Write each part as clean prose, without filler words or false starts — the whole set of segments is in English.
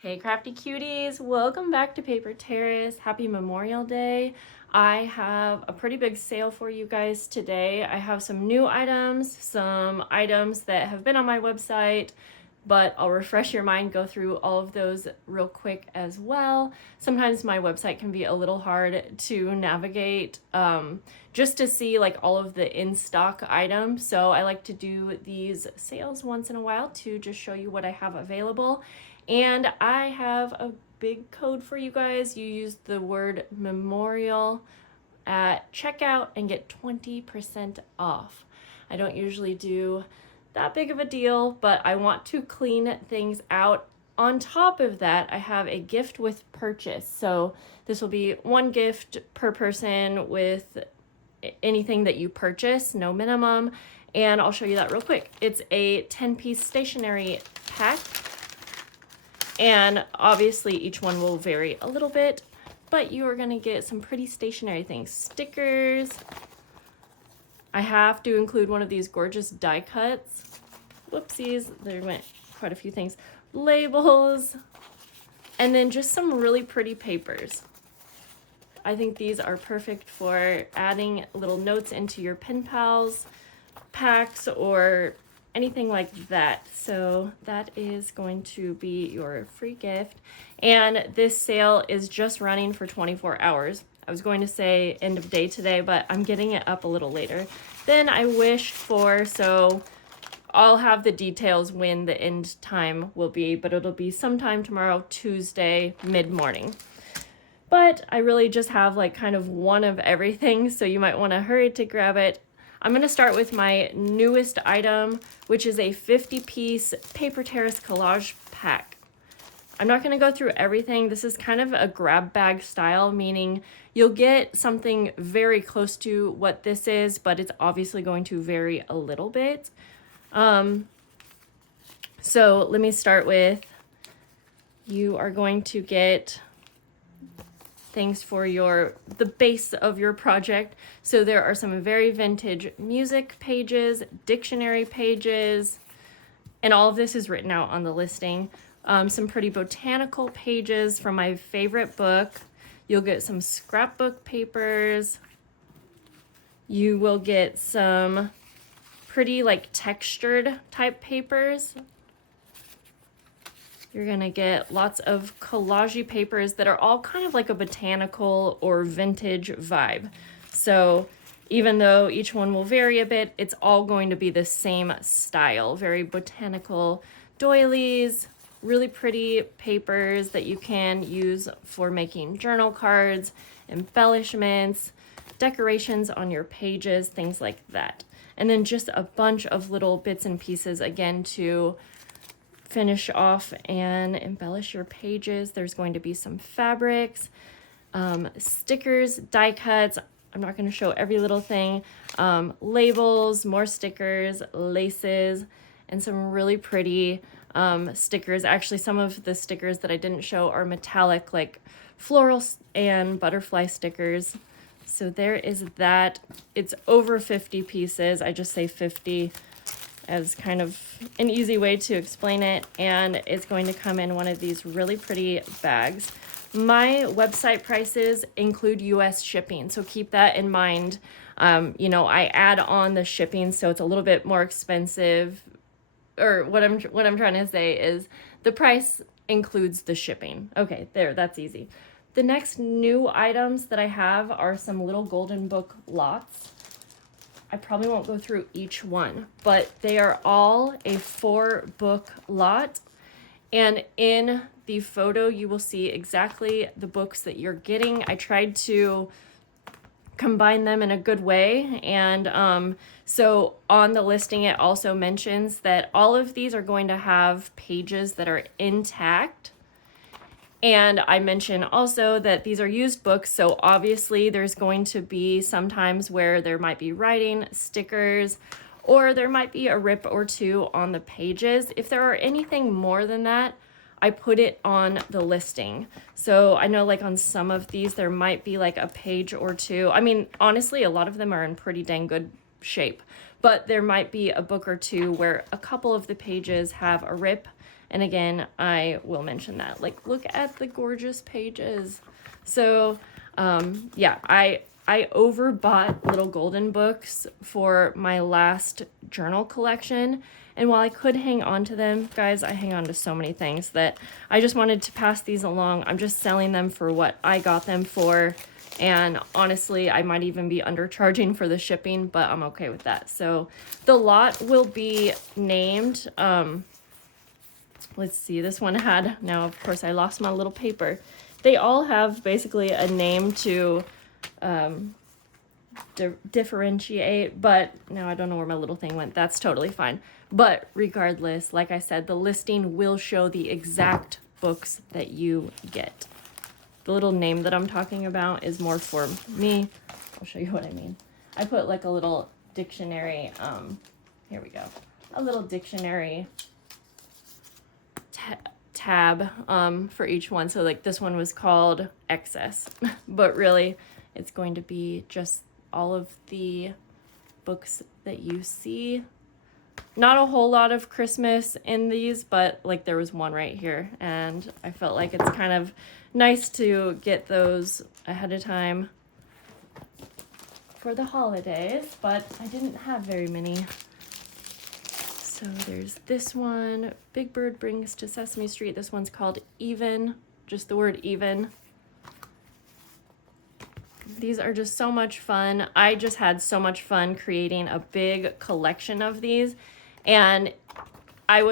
Hey crafty cuties, welcome back to Paper Terrace. Happy Memorial Day. I have a pretty big sale for you guys today. I have some new items, some items that have been on my website, but I'll refresh your mind, go through all of those real quick as well. Sometimes my website can be a little hard to navigate just to see like all of the in-stock items. So I like to do these sales once in a while to just show you what I have available. And I have a big code for you guys. You use the word memorial at checkout and get 20% off. I don't usually do that big of a deal, but I want to clean things out. On top of that, I have a gift with purchase. So this will be one gift per person with anything that you purchase, no minimum. And I'll show you that real quick. It's a 10-piece stationery pack. And obviously each one will vary a little bit, but you are going to get some pretty stationary things. Stickers. I have to include one of these gorgeous die cuts. Whoopsies, there went quite a few things. Labels, and then just some really pretty papers. I think these are perfect for adding little notes into your pen pals packs or anything like that. So that is going to be your free gift. And this sale is just running for 24 hours. I was going to say end of day today, but I'm getting it up a little later than I wished for. So I'll have the details when the end time will be, but it'll be sometime tomorrow, Tuesday, mid-morning. But I really just have like kind of one of everything, so you might want to hurry to grab it. I'm going to start with my newest item, which is a 50-piece Paper Terrace collage pack. I'm not going to go through everything. This is kind of a grab bag style, meaning you'll get something very close to what this is, but it's obviously going to vary a little bit. So let me start with, you are going to get things for the base of your project. So there are some very vintage music pages, dictionary pages, and all of this is written out on the listing. Some pretty botanical pages from my favorite book. You'll get some scrapbook papers. You will get some pretty like textured type papers. You're going to get lots of collage papers that are all kind of like a botanical or vintage vibe. So even though each one will vary a bit, it's all going to be the same style. Very botanical doilies, really pretty papers that you can use for making journal cards, embellishments, decorations on your pages, things like that. And then just a bunch of little bits and pieces again to finish off and embellish your pages. There's going to be some fabrics, stickers, die cuts. I'm not going to show every little thing. Labels, more stickers, laces, and some really pretty stickers. Actually, some of the stickers that I didn't show are metallic, like floral and butterfly stickers. So there is that. It's over 50 pieces. I just say 50 as kind of an easy way to explain it, and it's going to come in one of these really pretty bags. My website prices include US shipping, so keep that in mind. I add on the shipping, so it's a little bit more expensive, or what I'm trying to say is the price includes the shipping. Okay, there, that's easy. The next new items that I have are some little golden book lots. I probably won't go through each one, but they are all a 4-book lot. And in the photo, you will see exactly the books that you're getting. I tried to combine them in a good way. And so on the listing, it also mentions that all of these are going to have pages that are intact. And I mention also that these are used books, so obviously there's going to be sometimes where there might be writing, stickers, or there might be a rip or two on the pages. If there are anything more than that, I put it on the listing. So I know like on some of these, there might be like a page or two. I mean, honestly, a lot of them are in pretty dang good shape, but there might be a book or two where a couple of the pages have a rip And again, I will mention that. Like, look at the gorgeous pages. So, yeah, I overbought little golden books for my last journal collection. And while I could hang on to them, guys, I hang on to so many things that I just wanted to pass these along. I'm just selling them for what I got them for. And honestly, I might even be undercharging for the shipping, but I'm okay with that. So the lot will be named, let's see, this one had, now of course I lost my little paper. They all have basically a name to differentiate, but now I don't know where my little thing went. That's totally fine. But regardless, like I said, the listing will show the exact books that you get. The little name that I'm talking about is more for me. I'll show you what I mean. I put like a little dictionary, here we go, a little dictionary tab for each one. So like this one was called excess, but really it's going to be just all of the books that you see. Not a whole lot of Christmas in these, but like there was one right here, and I felt like it's kind of nice to get those ahead of time for the holidays, but I didn't have very many. So there's this one, Big Bird Brings to Sesame Street. This one's called Even, just the word even. These are just so much fun. I just had so much fun creating a big collection of these. And I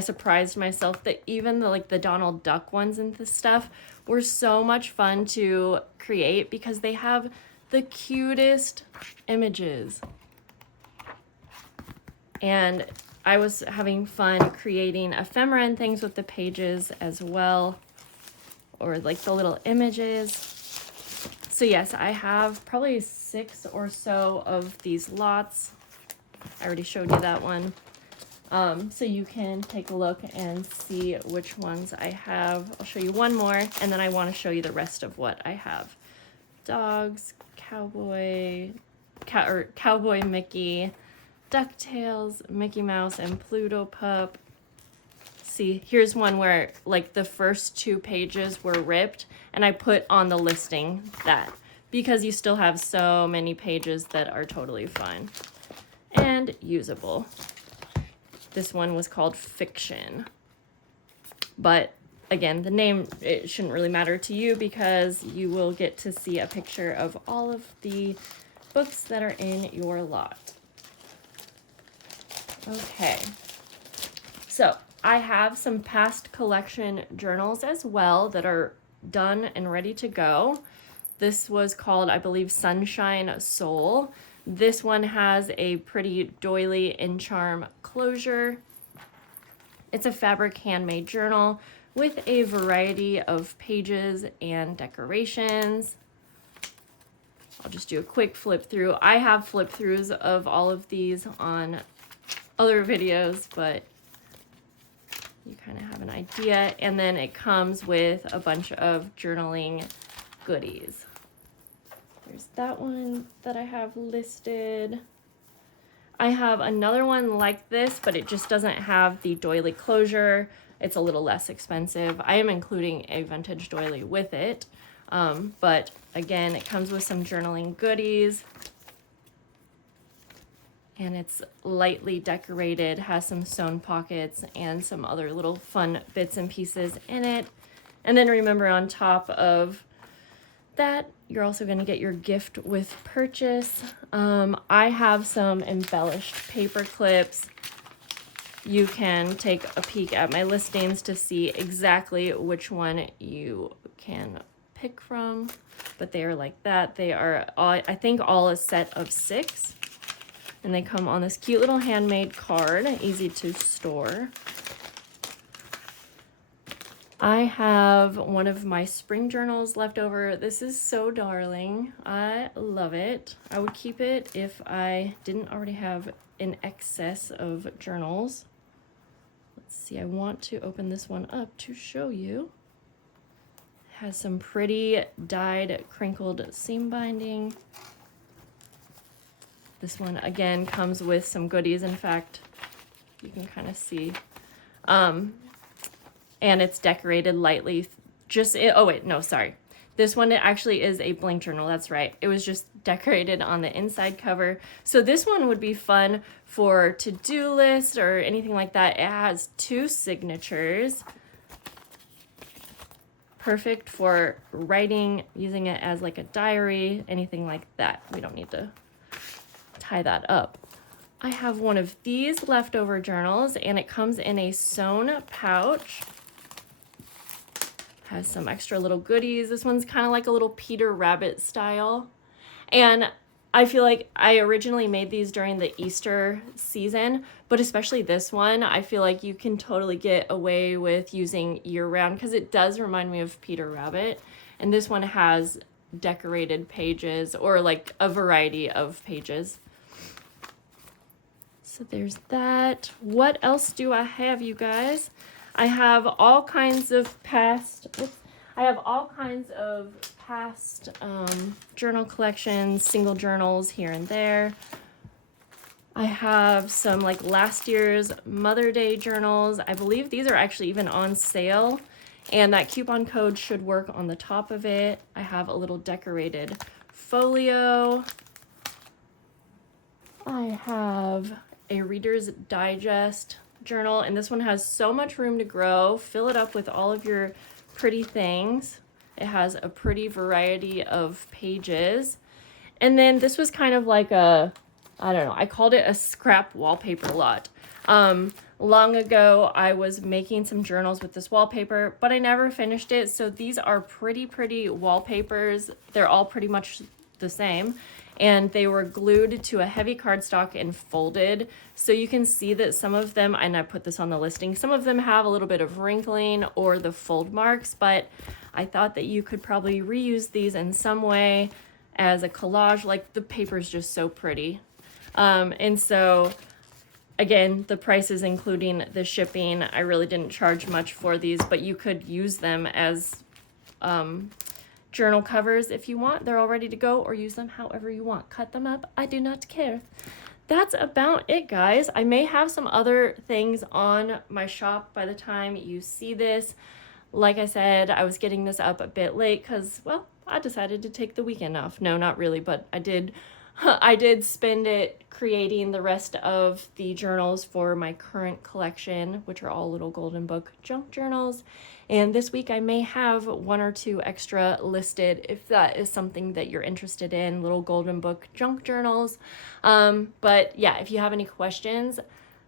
surprised myself that even the Donald Duck ones and this stuff were so much fun to create because they have the cutest images. And I was having fun creating ephemera and things with the pages as well, or like the little images. So yes, I have probably 6 or so of these lots. I already showed you that one. So you can take a look and see which ones I have. I'll show you one more, and then I want to show you the rest of what I have. Dogs, Cowboy Mickey, DuckTales, Mickey Mouse, and Pluto Pup. See, here's one where like the first 2 pages were ripped, and I put on the listing that because you still have so many pages that are totally fine and usable. This one was called Fiction. But again, the name, it shouldn't really matter to you because you will get to see a picture of all of the books that are in your lot. Okay. So I have some past collection journals as well that are done and ready to go. This was called, I believe, Sunshine Soul. This one has a pretty doily and charm closure. It's a fabric handmade journal with a variety of pages and decorations. I'll just do a quick flip through. I have flip throughs of all of these on other videos, but you kind of have an idea. And then it comes with a bunch of journaling goodies. There's that one that I have listed. I have another one like this, but it just doesn't have the doily closure. It's a little less expensive. I am including a vintage doily with it. But again, it comes with some journaling goodies. And it's lightly decorated, has some sewn pockets and some other little fun bits and pieces in it. And then remember, on top of that, you're also going to get your gift with purchase. I have some embellished paper clips. You can take a peek at my listings to see exactly which one you can pick from, but they are like that. They are all, I think, all a set of 6, and they come on this cute little handmade card, easy to store. I have one of my spring journals left over. This is so darling. I love it. I would keep it if I didn't already have an excess of journals. Let's see, I want to open this one up to show you. It has some pretty dyed crinkled seam binding. This one again comes with some goodies. In fact, you can kind of see. and it's decorated lightly. Oh wait, no, sorry. This one, it actually is a blank journal. That's right. It was just decorated on the inside cover. So this one would be fun for to-do lists or anything like that. It has 2 signatures. Perfect for writing, using it as like a diary, anything like that. We don't need to tie that up. I have one of these leftover journals, and it comes in a sewn pouch. Has some extra little goodies. This one's kind of like a little Peter Rabbit style. And I feel like I originally made these during the Easter season, but especially this one, I feel like you can totally get away with using year-round because it does remind me of Peter Rabbit. And this one has decorated pages, or like a variety of pages. So there's that. What else do I have, you guys? I have all kinds of past journal collections, single journals here and there. I have some like last year's Mother Day journals. I believe these are actually even on sale, and that coupon code should work on the top of it. I have a little decorated folio. I have a Reader's Digest journal, and this one has so much room to grow. Fill it up with all of your pretty things. It has a pretty variety of pages. And then this was kind of like a, I don't know, I called it a scrap wallpaper lot. Long ago, I was making some journals with this wallpaper, but I never finished it. So these are pretty wallpapers. They're all pretty much the same. And they were glued to a heavy cardstock and folded. So you can see that some of them, and I put this on the listing, some of them have a little bit of wrinkling or the fold marks, but I thought that you could probably reuse these in some way as a collage. Like, the paper is just so pretty. And so again, the prices including the shipping, I really didn't charge much for these, but you could use them as journal covers if you want. They're all ready to go, or use them however you want. Cut them up, I do not care. That's about it, guys. I may have some other things on my shop by the time you see this. Like I said, I was getting this up a bit late because, well, I decided to take the weekend off. No, not really, but I did spend it creating the rest of the journals for my current collection, which are all little Golden Book junk journals. And this week I may have 1 or 2 extra listed if that is something that you're interested in, little Golden Book junk journals. But yeah, if you have any questions,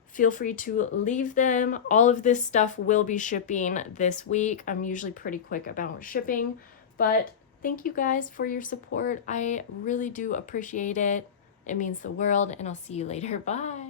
feel free to leave them. All of this stuff will be shipping this week. I'm usually pretty quick about shipping, but thank you guys for your support. I really do appreciate it. It means the world, and I'll see you later. Bye.